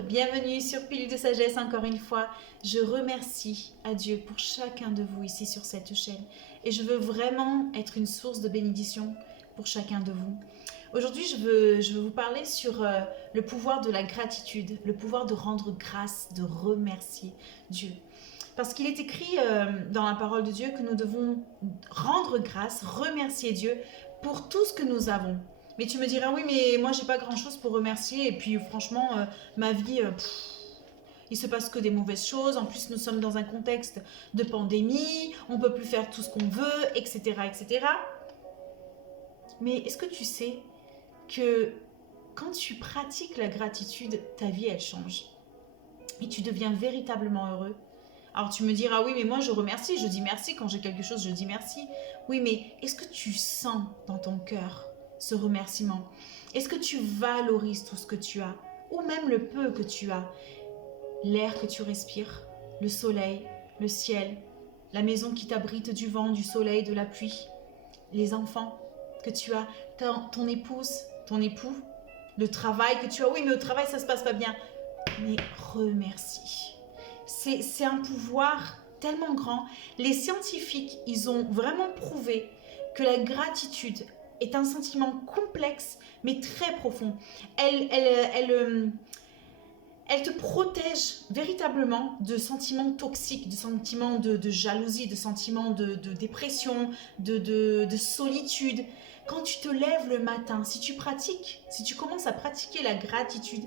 bienvenue sur Pilule de Sagesse encore une fois. Je remercie à Dieu pour chacun de vous ici sur cette chaîne et je veux vraiment être une source de bénédiction pour chacun de vous. Aujourd'hui, je veux vous parler sur le pouvoir de la gratitude, le pouvoir de rendre grâce, de remercier Dieu. Parce qu'il est écrit dans la parole de Dieu que nous devons rendre grâce, remercier Dieu pour tout ce que nous avons. Mais tu me diras, oui, mais moi, j'ai pas grand-chose pour remercier. Et puis, franchement, ma vie, il se passe que des mauvaises choses. En plus, nous sommes dans un contexte de pandémie. On peut plus faire tout ce qu'on veut, etc., etc. Mais est-ce que tu sais que quand tu pratiques la gratitude, ta vie, elle change. Et tu deviens véritablement heureux. Alors tu me diras, oui, mais moi je remercie, je dis merci. Quand j'ai quelque chose, je dis merci. Oui, mais est-ce que tu sens dans ton cœur ce remerciement? Est-ce que tu valorises tout ce que tu as? Ou même le peu que tu as? L'air que tu respires, le soleil, le ciel, la maison qui t'abrite du vent, du soleil, de la pluie, les enfants que tu as, ton épouse, ton époux, le travail que tu as. Oui, mais au travail, ça se passe pas bien. Mais remercie. C'est un pouvoir tellement grand. Les scientifiques, ils ont vraiment prouvé que la gratitude est un sentiment complexe, mais très profond. Elle te protège véritablement de sentiments toxiques, de sentiments de jalousie, de sentiments de dépression, de solitude. Quand tu te lèves le matin, si tu commences à pratiquer la gratitude,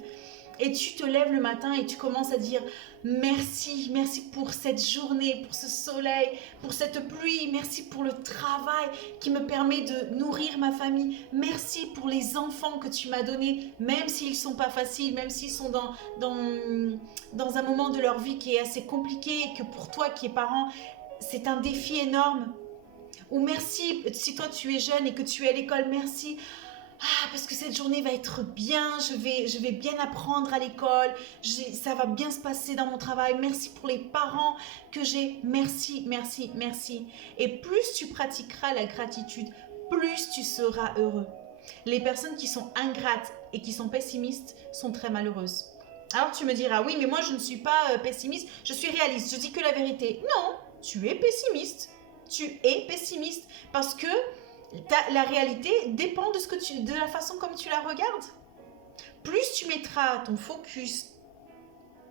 et tu te lèves le matin et tu commences à dire merci, merci pour cette journée, pour ce soleil, pour cette pluie, merci pour le travail qui me permet de nourrir ma famille, merci pour les enfants que tu m'as donnés, même s'ils ne sont pas faciles, même s'ils sont dans un moment de leur vie qui est assez compliqué et que pour toi qui es parent, c'est un défi énorme. Ou merci, si toi tu es jeune et que tu es à l'école, merci. Ah, parce que cette journée va être bien, je vais bien apprendre à l'école, ça va bien se passer dans mon travail. Merci pour les parents que j'ai. Merci, merci, merci. Et plus tu pratiqueras la gratitude, plus tu seras heureux. Les personnes qui sont ingrates et qui sont pessimistes sont très malheureuses. Alors tu me diras, oui, mais moi je ne suis pas pessimiste, je suis réaliste, je dis que la vérité. Non, tu es pessimiste. Tu es pessimiste parce que la réalité dépend de la façon comme tu la regardes. Plus tu mettras ton focus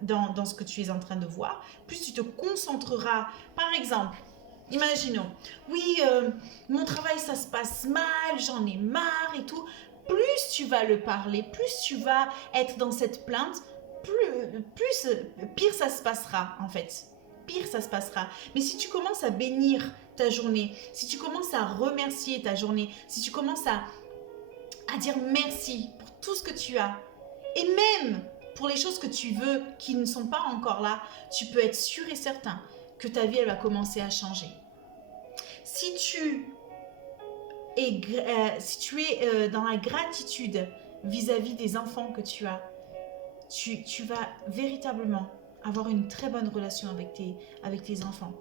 dans ce que tu es en train de voir, plus tu te concentreras. Par exemple, imaginons, oui, mon travail ça se passe mal, j'en ai marre et tout. Plus tu vas le parler, plus tu vas être dans cette plainte, pire ça se passera en fait. Pire ça se passera. Mais si tu commences à bénir ta journée, si tu commences à remercier ta journée, si tu commences à dire merci pour tout ce que tu as, et même pour les choses que tu veux qui ne sont pas encore là, tu peux être sûr et certain que ta vie elle va commencer à changer. Si tu es dans la gratitude vis-à-vis des enfants que tu as, tu vas véritablement avoir une très bonne relation avec tes enfants.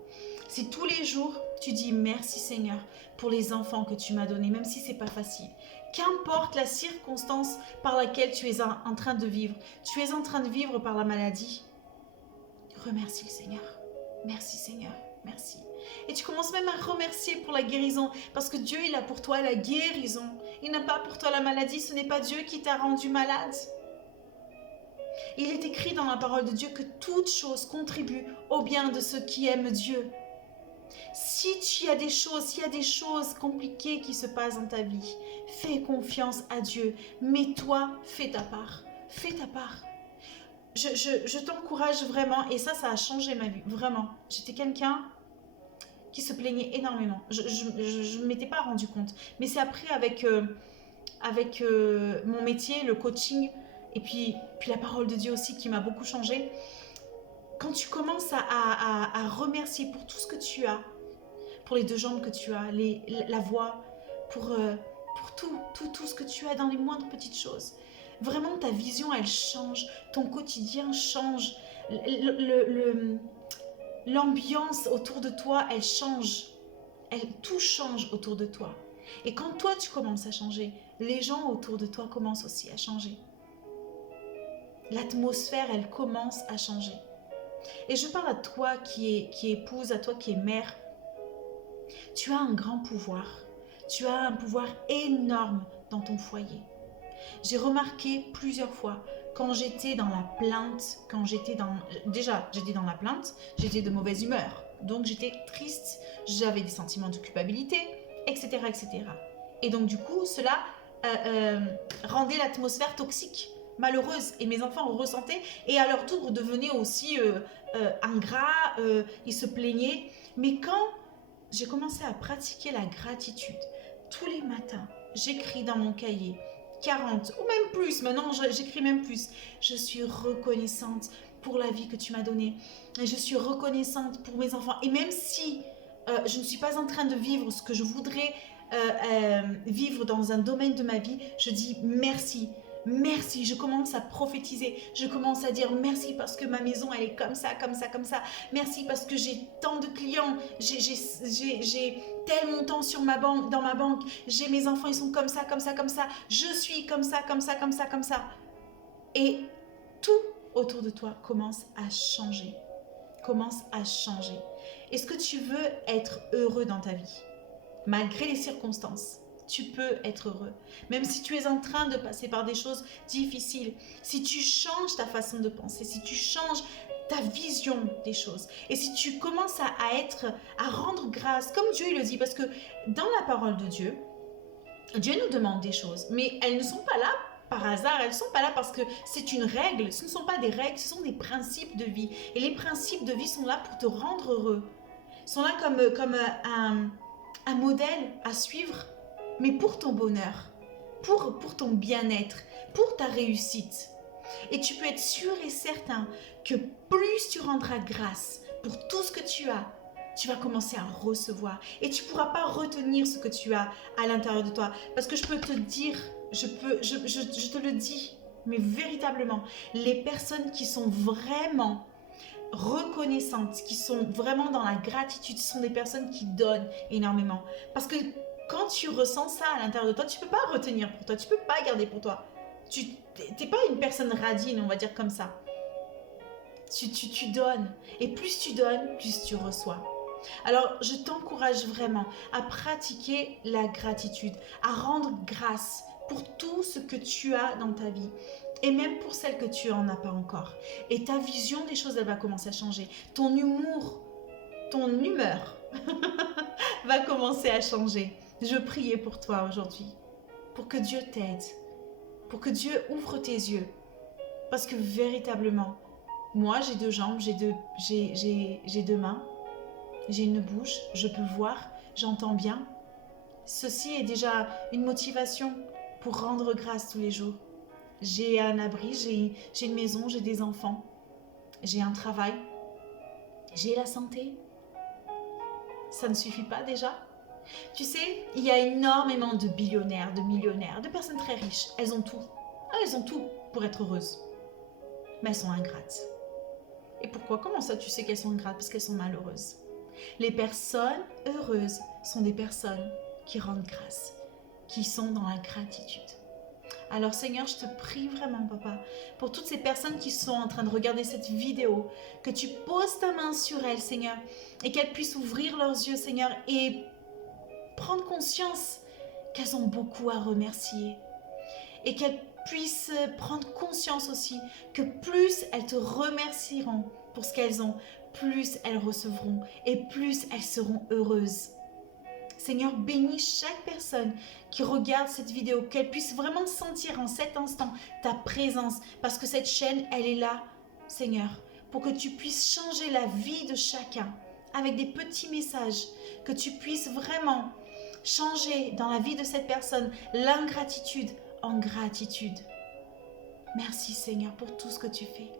Si tous les jours, tu dis merci Seigneur pour les enfants que tu m'as donnés, même si c'est pas facile. Qu'importe la circonstance par laquelle tu es en train de vivre. Tu es en train de vivre par la maladie. Remercie le Seigneur. Merci Seigneur. Merci. Et tu commences même à remercier pour la guérison. Parce que Dieu, il a pour toi la guérison. Il n'a pas pour toi la maladie. Ce n'est pas Dieu qui t'a rendu malade. Il est écrit dans la parole de Dieu que toute chose contribue au bien de ceux qui aiment Dieu. S'il y a des choses compliquées qui se passent dans ta vie, fais confiance à Dieu. Mais toi, fais ta part. Fais ta part. Je t'encourage vraiment, et ça a changé ma vie, vraiment. J'étais quelqu'un qui se plaignait énormément. Je ne m'étais pas rendu compte. Mais c'est après avec mon métier, le coaching, et puis la parole de Dieu aussi qui m'a beaucoup changé. Quand tu commences à remercier pour tout ce que tu as, pour les 2 jambes que tu as, la voix, pour tout ce que tu as dans les moindres petites choses. Vraiment, ta vision, elle change. Ton quotidien change. L'ambiance autour de toi, elle change. Tout change autour de toi. Et quand toi, tu commences à changer, les gens autour de toi commencent aussi à changer. l'atmosphère, elle commence à changer. Et je parle à toi qui est épouse, à toi qui es mère. Tu as un grand pouvoir. Tu as un pouvoir énorme dans ton foyer. J'ai remarqué plusieurs fois, quand j'étais dans la plainte, déjà, j'étais dans la plainte, j'étais de mauvaise humeur. Donc, j'étais triste, j'avais des sentiments de culpabilité, etc., etc. Et donc, du coup, cela rendait l'atmosphère toxique, malheureuse. Et mes enfants ressentaient et à leur tour devenaient aussi ingrats, ils se plaignaient. Mais quand j'ai commencé à pratiquer la gratitude, tous les matins, j'écris dans mon cahier 40 ou même plus, maintenant j'écris même plus. Je suis reconnaissante pour la vie que tu m'as donnée. Et je suis reconnaissante pour mes enfants. Et même si je ne suis pas en train de vivre ce que je voudrais vivre dans un domaine de ma vie, je dis merci. Merci, je commence à prophétiser, je commence à dire merci parce que ma maison elle est comme ça, comme ça, comme ça. Merci parce que j'ai tant de clients, j'ai tel montant sur dans ma banque, j'ai mes enfants ils sont comme ça, comme ça, comme ça. Je suis comme ça, comme ça, comme ça, comme ça. Et tout autour de toi commence à changer, commence à changer. Est-ce que tu veux être heureux dans ta vie, malgré les circonstances? Tu peux être heureux. Même si tu es en train de passer par des choses difficiles, si tu changes ta façon de penser, si tu changes ta vision des choses, et si tu commences à rendre grâce, comme Dieu il le dit, parce que dans la parole de Dieu, Dieu nous demande des choses, mais elles ne sont pas là par hasard, elles ne sont pas là parce que c'est une règle, ce ne sont pas des règles, ce sont des principes de vie. Et les principes de vie sont là pour te rendre heureux, sont là comme un modèle à suivre, mais pour ton bonheur, pour ton bien-être, pour ta réussite. Et tu peux être sûr et certain que plus tu rendras grâce pour tout ce que tu as, tu vas commencer à recevoir. Et tu ne pourras pas retenir ce que tu as à l'intérieur de toi. Parce que je peux te dire, je te le dis, mais véritablement, les personnes qui sont vraiment reconnaissantes, qui sont vraiment dans la gratitude, ce sont des personnes qui donnent énormément. Parce que quand tu ressens ça à l'intérieur de toi, tu ne peux pas retenir pour toi, tu ne peux pas garder pour toi. Tu n'es pas une personne radine, on va dire comme ça. Tu donnes. Et plus tu donnes, plus tu reçois. Alors, je t'encourage vraiment à pratiquer la gratitude, à rendre grâce pour tout ce que tu as dans ta vie. Et même pour celles que tu n'en as pas encore. Et ta vision des choses, elle va commencer à changer. Ton humour, ton humeur va commencer à changer. Je priais pour toi aujourd'hui, pour que Dieu t'aide, pour que Dieu ouvre tes yeux. Parce que véritablement, moi j'ai 2 jambes, j'ai deux mains, j'ai une bouche, je peux voir, j'entends bien. Ceci est déjà une motivation pour rendre grâce tous les jours. J'ai un abri, j'ai une maison, j'ai des enfants, j'ai un travail, j'ai la santé. Ça ne suffit pas déjà? Tu sais, il y a énormément de billionnaires, de millionnaires, de personnes très riches. Elles ont tout. Elles ont tout pour être heureuses. Mais elles sont ingrates. Et pourquoi? Comment ça tu sais qu'elles sont ingrates? Parce qu'elles sont malheureuses. Les personnes heureuses sont des personnes qui rendent grâce, qui sont dans la gratitude. Alors Seigneur, je te prie vraiment, Papa, pour toutes ces personnes qui sont en train de regarder cette vidéo, que tu poses ta main sur elles, Seigneur, et qu'elles puissent ouvrir leurs yeux, Seigneur, et prendre conscience qu'elles ont beaucoup à remercier. Et qu'elles puissent prendre conscience aussi que plus elles te remercieront pour ce qu'elles ont, plus elles recevront et plus elles seront heureuses. Seigneur, bénis chaque personne qui regarde cette vidéo, qu'elle puisse vraiment sentir en cet instant ta présence, parce que cette chaîne, elle est là, Seigneur, pour que tu puisses changer la vie de chacun avec des petits messages, que tu puisses vraiment changer dans la vie de cette personne l'ingratitude en gratitude. Merci Seigneur pour tout ce que tu fais.